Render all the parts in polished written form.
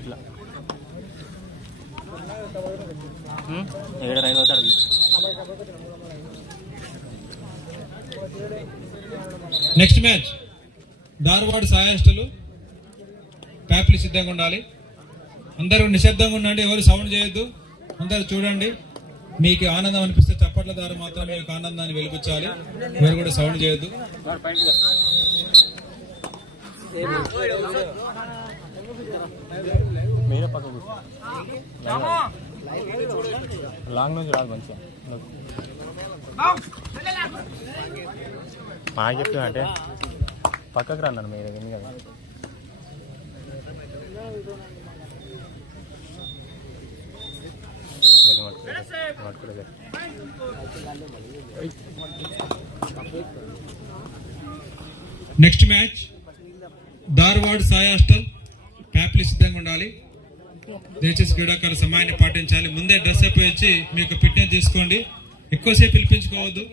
ఇట్లా ఏడ రైలు అవుతాడు. నెక్స్ట్ మ్యాచ్ ధార్వాడ్ సాయస్టులు. ప్యాప్లు సిద్ధంగా ఉండాలి. అందరూ నిశ్శబ్దంగా ఉండండి, ఎవరు సౌండ్ చేయొద్దు. అందరూ చూడండి. మీకు ఆనందం అనిపిస్తే చప్పట్ల ద్వారా మాత్రం మీకు ఆనందాన్ని వెలిపించాలి. ఎవరు కూడా సౌండ్ చేయొద్దు. మీరే పక్కకు లాంగ్ నుంచి రాదు మంచిగా. మాకు చెప్తున్నా అంటే పక్కకు రన్నాను మీరు దగ్గర కదా. Next match Dharwad Sai hostel. ప్యాప్లు సిద్ధంగా ఉండాలి. దయచేసి క్రీడాకారుల సమయాన్ని పాటించాలి. ముందే డ్రెస్ అయిపోయి వచ్చి మీ యొక్క ఫిట్నెస్ తీసుకోండి. ఎక్కువసేపు పిలిపించుకోవద్దు.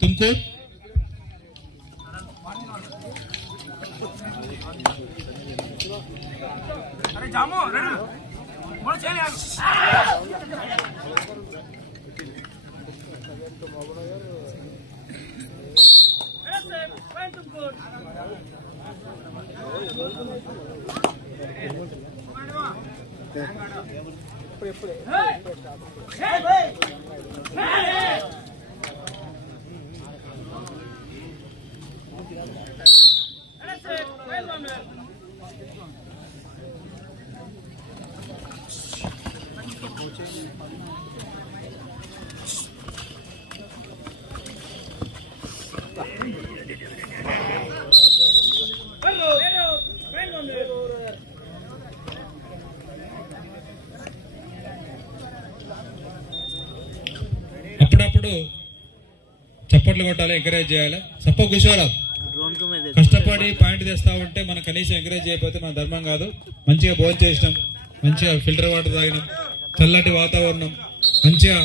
तुमको अरे जामो बोल चल यार ऐसे पॉइंट तुमको అప్పుడప్పుడు చప్పట్లు కొట్టాలి, ఎంకరేజ్ చేయాలి. సప్ప కూర్చోవాలి. కష్టపడి పాయింట్ తెస్తా ఉంటే మనం కనీసం ఎంకరేజ్ చేయకపోతే మన ధర్మం కాదు. మంచిగా భోజనం చేసినాం, మంచిగా ఫిల్టర్ వాటర్ తాగినాం, చల్లటి వాతావరణం, మంచిగా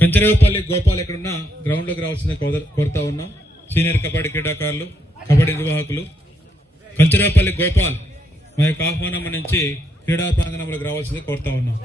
కంచరేవుపల్లి గోపాల్ ఎక్కడున్నా గ్రౌండ్ లోకి రావాల్సిందే కోరుతా ఉన్నాం. సీనియర్ కబడ్డీ క్రీడాకారులు, కబడ్డీ నిర్వాహకులు, కంచరేపల్లి గోపాల్ మా యొక్క ఆహ్వానం నుంచి క్రీడా ప్రాంగణంలోకి రావాల్సింది కోరుతా ఉన్నాం.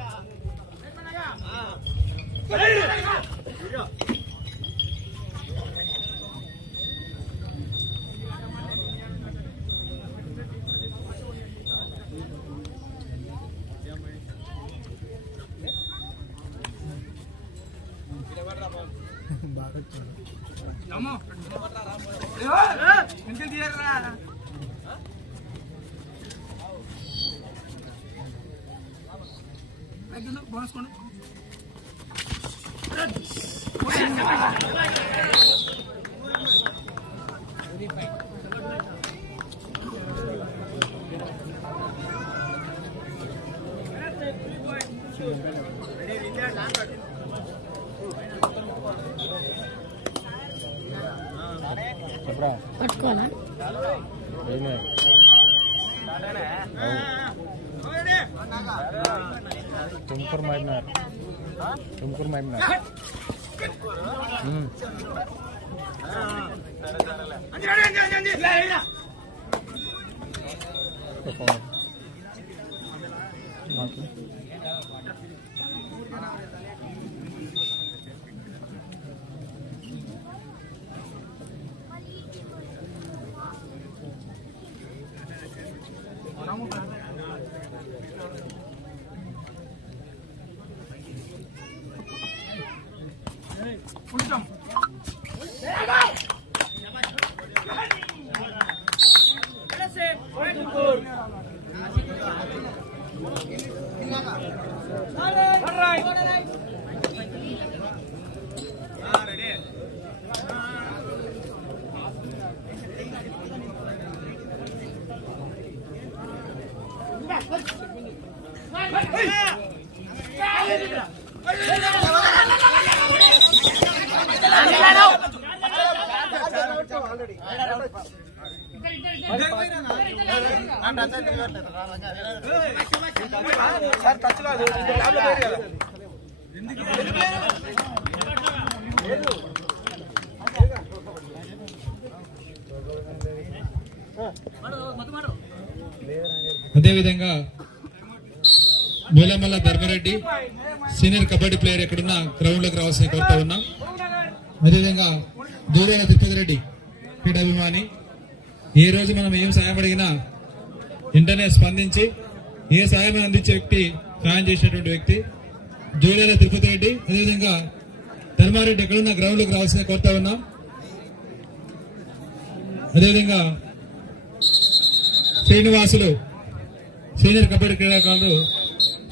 బోనసుకోండి. పట్టుకోవాలా तुमकुर मारणार అదేవిధంగా మూలమల్ల ధర్మారెడ్డి సీనియర్ కబడ్డీ ప్లేయర్ ఎక్కడున్నా గ్రౌండ్ లోకి రావాల్సిన కోరుతా ఉన్నాం. అదేవిధంగా దూరేగ తిరుపతి రెడ్డి క్రీడాభిమాని, ఏ రోజు మనం ఏం సాయం అడిగినా వెంటనే స్పందించి ఏ సాయం అందించే వ్యక్తి, సాయం చేసినటువంటి వ్యక్తి దూరేగ తిరుపతి రెడ్డి. అదేవిధంగా ధర్మారెడ్డి ఎక్కడున్నా గ్రౌండ్ లోకి రావాల్సిన కోరుతా ఉన్నాం. అదేవిధంగా శ్రీనివాసులు సీనియర్ కబడ్డీ క్రీడాకారులు,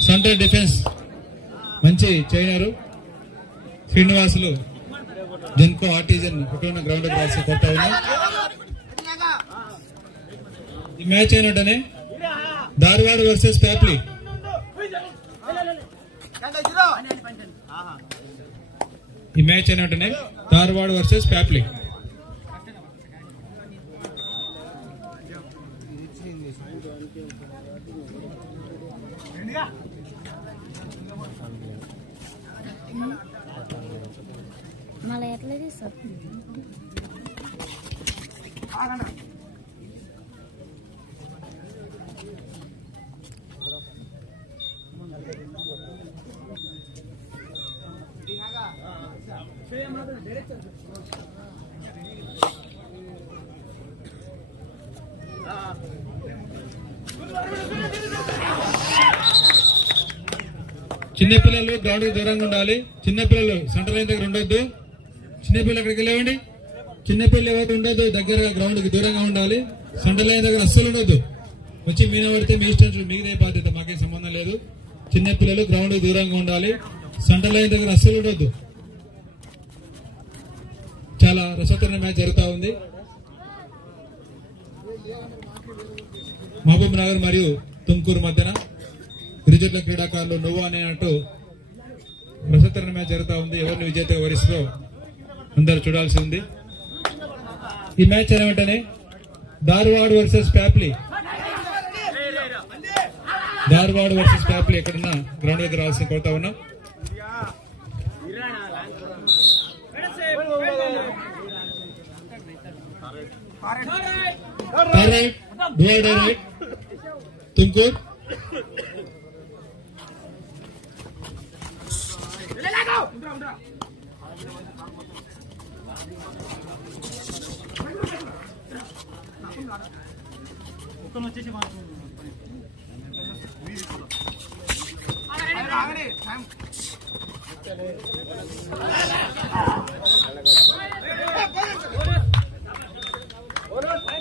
సెంట్రల్ డిఫెన్స్ మంచి చేయనారు. శ్రీనివాసులు జెన్కో ఆర్టిజన్ ఎక్కడున్న గ్రౌండ్ లోకి రావాల్సిన కోరుతా ఉన్నాం. ఈ మ్యాచ్ అయినట్టనే ధార్వాడ్ వర్సెస్ ప్యాప్లీ. ఈ మ్యాచ్ అయినట్టనే ధార్వాడ్ వర్సెస్ ప్యాప్లీ. మళ్ళీ ఎట్లా తీస్తారు? చిన్నపిల్లలు గ్రౌండ్ కి దూరంగా ఉండాలి. చిన్నపిల్లలు సెంటర్ లైన్ దగ్గర ఉండొద్దు. చిన్నపిల్లలు అక్కడికి వెళ్ళేవండి. చిన్నపిల్లలు ఎవరు ఉండొద్దు, దగ్గరగా గ్రౌండ్ కి దూరంగా ఉండాలి. సెంటర్ లైన్ దగ్గర అస్సలు ఉండొద్దు. వచ్చి మీద పడితే మీ ఇష్టం, మీదే బాధ్యత, మాకేం సంబంధం లేదు. చిన్నపిల్లలు గ్రౌండ్ కి దూరంగా ఉండాలి. సెంటర్ లైన్ దగ్గర అస్సలు ఉండొద్దు. చాలా రసవత్తరమైన మ్యాచ్ జరుగుతూ ఉంది. మహబూబ్ నగర్ మరియు తుమ్కూరు మధ్యన గిరిజట్ల క్రీడాకారులు నువ్వు అనేటట్టు రసవత్తరమైన మ్యాచ్ జరుగుతూ ఉంది. ఎవరిని విజేతగా వరిస్తుందో అందరూ చూడాల్సి ఉంది. ఈ మ్యాచ్ అయిన వెంటనే ధార్వాడ్ వర్సెస్ ప్యాప్లీ, ధార్వాడ్ వర్సెస్ ప్యాప్లీ ఎక్కడున్నా గ్రౌండ్ దగ్గర రావాల్సిన కోరుతా ఉన్నాం. right. Tumkur.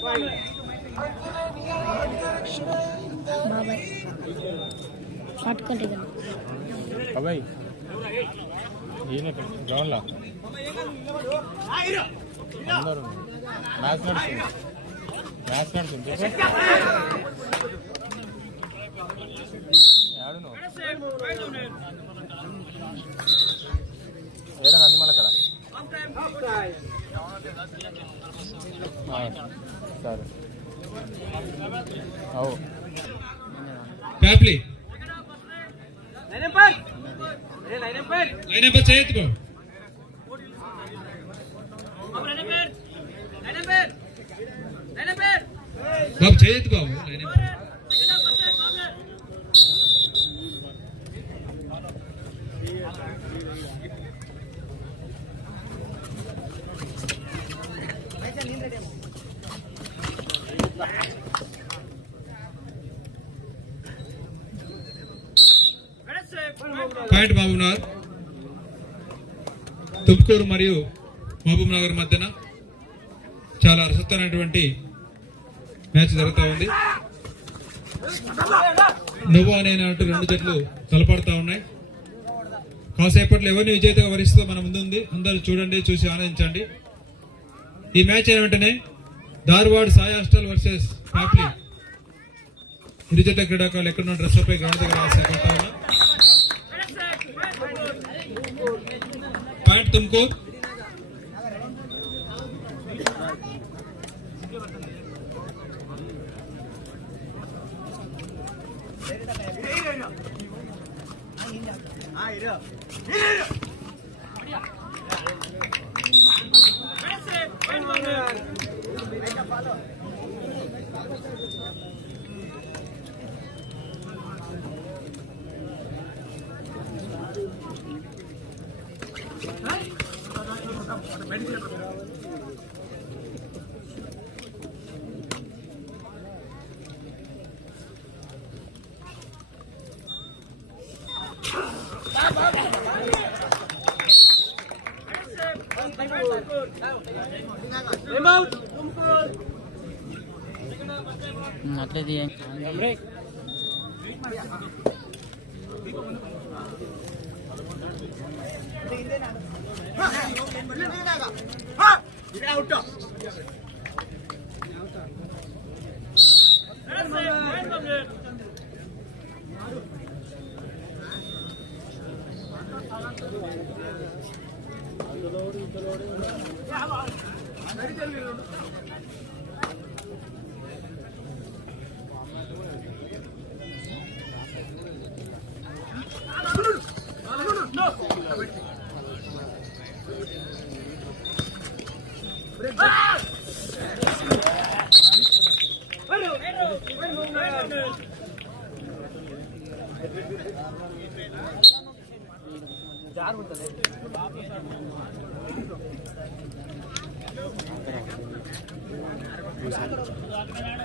బాబాయ్ పట్టుకోండి ఇక. అబ్బాయి ఈయన గ్రౌండ్లో అందరూ మ్యాచ్ నడుస్తుంది ఆడును ఏడా నందిమల కదా సరే అవు Papli. Line number చేయొద్దు బాబు చేయొద్దు బాబు line number point Mahabubnagar. Tumkur మరియు మహబూబ్ నగర్ మధ్యన చాలా రసవత్తమైనటువంటి మ్యాచ్ జరుగుతూ ఉంది. నువ్వు అనే రెండు జట్లు తలపడతా ఉన్నాయి. కాసేపట్లో ఎవరిని విజేతగా వరిస్తూ మన ముందుంది. అందరూ చూడండి, చూసి ఆనందించండి. ఈ మ్యాచ్ అయిన వెంటనే ధార్వాడ్ సాయి హాస్టల్ వర్సెస్ పాప్లీ ఇరు జట్ల క్రీడాకారులు ఎక్కడున్న డ్రెస్ పై గ్రౌండ్ దగ్గర ఆశపడతా ఉన్నా. పాయింట్ తుమ్కూర్. అట్లది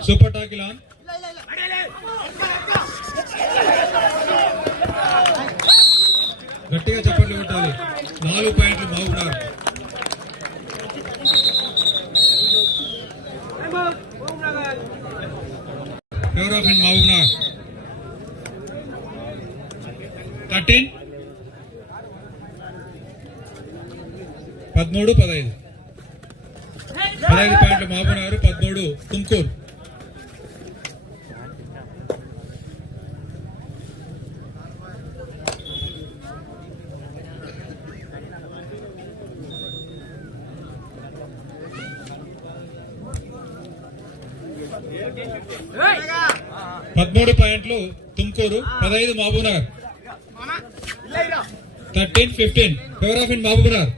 సూపర్ టాకిల్ ఆన్. గట్టిగా చప్పట్లు కొట్టాలి. 4 పాయింట్లు Mahabubnagar. Favour of in Mahabubnagar 13 13-15 15 పాయింట్లు మహబూబ్నగర్, 13 తుమ్కూరు. పదమూడు పాయింట్లు Tumkur, 15 Mahabubnagar. 13-15 favour of in Mahabubnagar.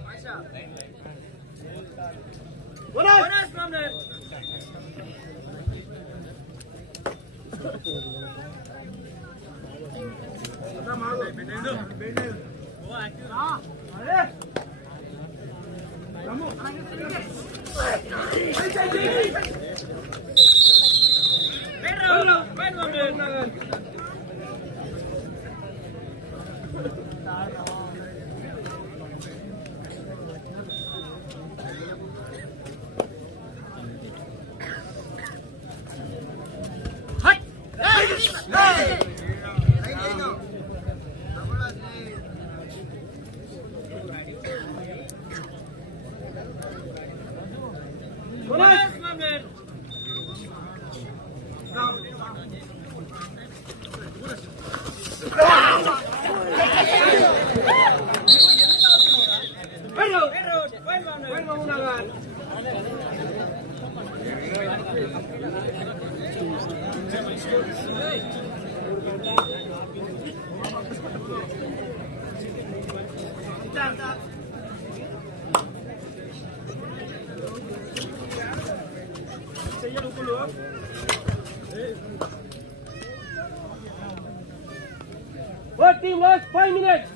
What team was 5 minutes?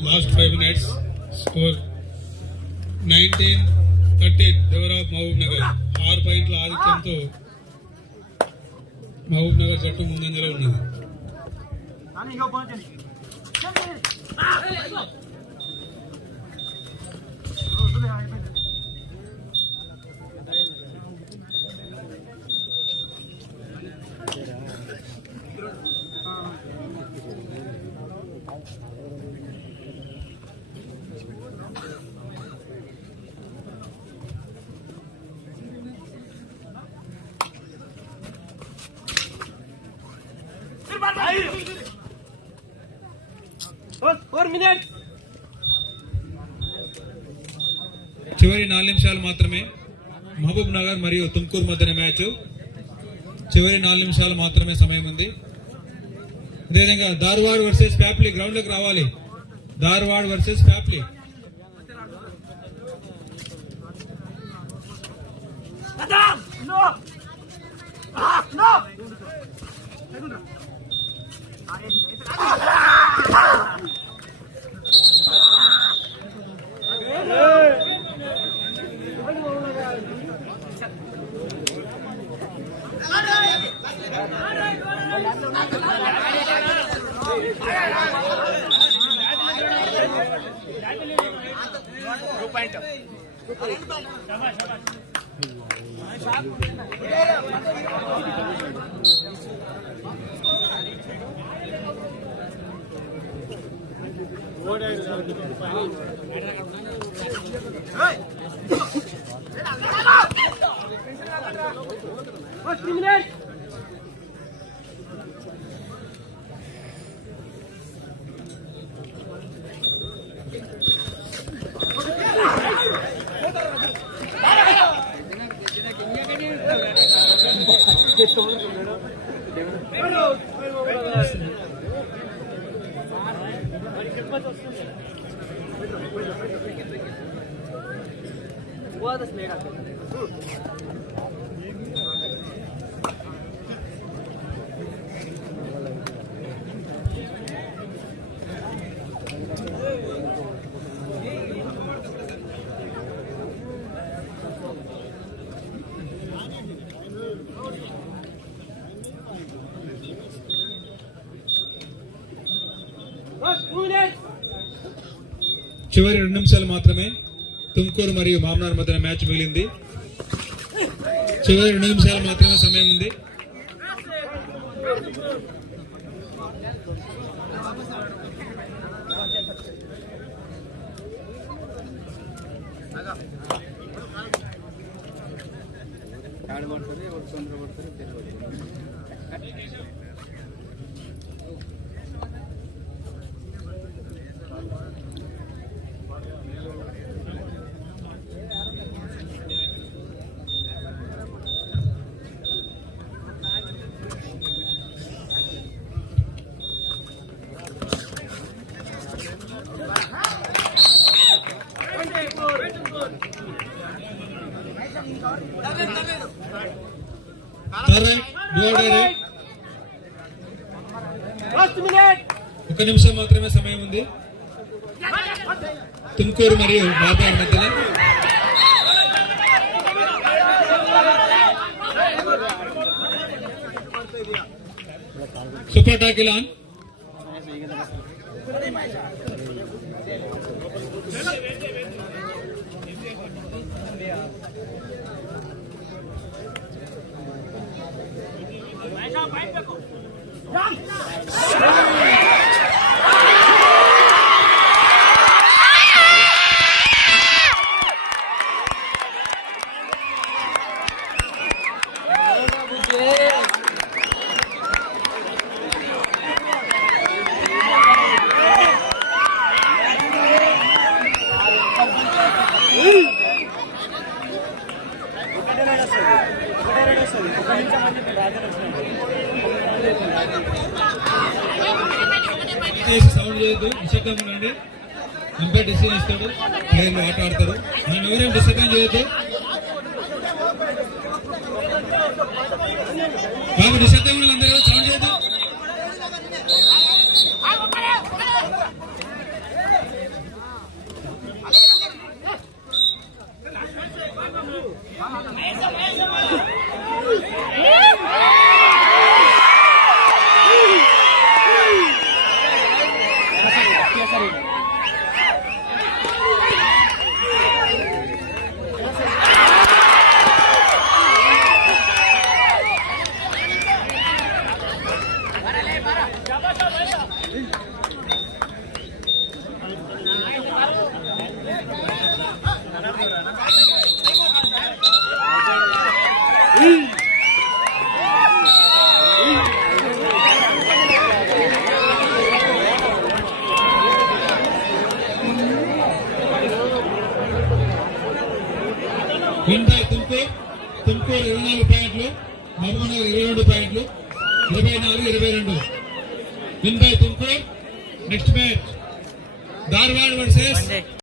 Last 5 minutes. Score 19-13 favour of Mahabubnagar. 6 పాయింట్ల ఆధిక్యంతో మహబూబ్ నగర్ జట్టు ముందంజలో ఉన్నది. చివరి 4 నిమిషాలు మాత్రమే. మహబూబ్ నగర్ మరియు తుమ్కూరు మధ్యన మ్యాచ్. చివరి 4 నిమిషాలు మాత్రమే సమయం ఉంది. అదేవిధంగా ధార్వాడ్ వర్సెస్ ప్యాప్లీ గ్రౌండ్ లోకి రావాలి. ధార్వాడ్ వర్సెస్ ప్యాప్లీ. చివరి 2 నిమిషాలు మాత్రమే. తుమ్కూరు మరియు మామ్నార్ మధ్యన మ్యాచ్ మిగిలింది. చివరి 2 నిమిషాలు మాత్రమే సమయం ఉంది. 1 నిమిషం మాత్రమే సమయం ఉంది. తుమ్కూరు మరియు బాబాయ్ మధ్యలో సూపర్ టాకిల్ ఆన్. సౌండ్ చేయొద్దు, నిశ్శబ్దంగా ఉండండి. అంపైర్ డిసిజన్ ఇస్తాడు, ప్లేయర్లు ఆట ఆడతారు. మనం ఎవరేం డిస్టర్బెన్స్ చేయొద్దు. బాబు నిశ్శబ్దంగా ఉండాలి, అందరూ సౌండ్ చేయొద్దు. విన్ బై తుమ్కూరు 24 పాయింట్లు, మహబూబ్నగర్ 22 పాయింట్లు, 24-22. Win by Tumkur. Next match Dharwad versus